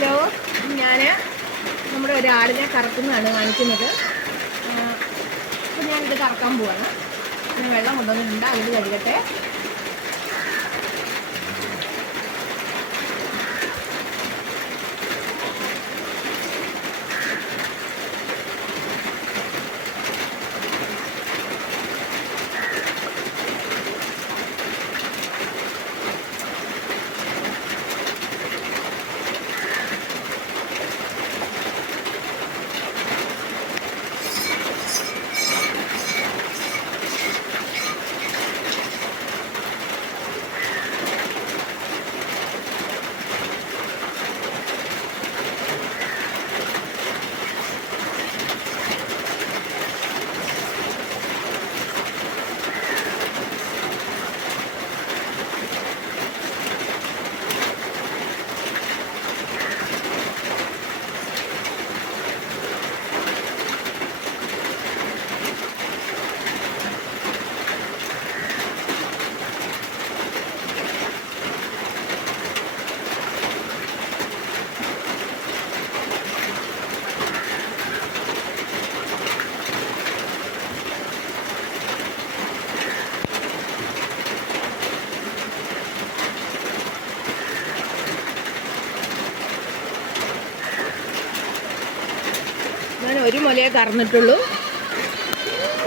Hello ഞാൻ നമ്മുടെ ഒരാളിനെ കറക്കുന്നതാണ് കാണിക്കുന്നത്. അപ്പം ഞാനിത് കറക്കാൻ പോവാണ്. ഞാൻ വെള്ളം കൊണ്ടുവന്നിട്ടുണ്ട് അതിൽ കഴുകട്ടെ. ഞാൻ ഒരു മുലയെ കറന്നിട്ടുള്ളൂ.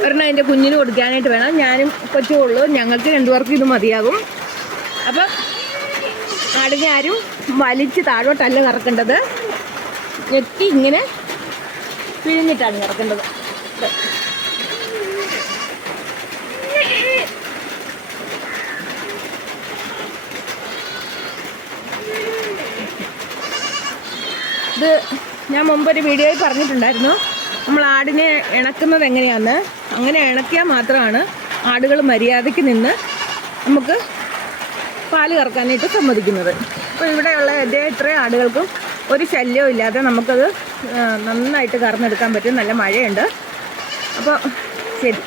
ഒരെണ്ണം എന്റെ കുഞ്ഞിന് കൊടുക്കാനായിട്ട് വേണം. ഞാനും കൊച്ചുള്ളൂ ഞങ്ങൾക്ക് രണ്ടുപേർക്കും ഇത് മതിയാകും. അപ്പം ആടിനെ ആരും വലിച്ച് താഴോട്ടല്ല കറക്കേണ്ടത്. ഞെക്കി ഇങ്ങനെ പിഴിഞ്ഞിട്ടാണ് കറക്കേണ്ടത്. ഇത്. ഞാൻ മുമ്പൊരു വീഡിയോയിൽ പറഞ്ഞിട്ടുണ്ടായിരുന്നു. നമ്മൾ ആടിനെ ഇണക്കുന്നത് എങ്ങനെയാന്ന്. അങ്ങനെ ഇണക്കിയാൽ മാത്രമാണ് ആടുകൾ മര്യാദയ്ക്ക് നിന്ന് നമുക്ക് പാൽ കറക്കാനായിട്ട് സമ്മതിക്കുന്നത്. അപ്പോൾ ഇവിടെയുള്ള എന്റെ ഇത്രയും ആടുകൾക്കും ഒരു ശല്യവും ഇല്ലാതെ നമുക്കത് നന്നായിട്ട് കറന്നെടുക്കാൻ പറ്റും. നല്ല മഴയുണ്ട്. അപ്പോൾ ശരി.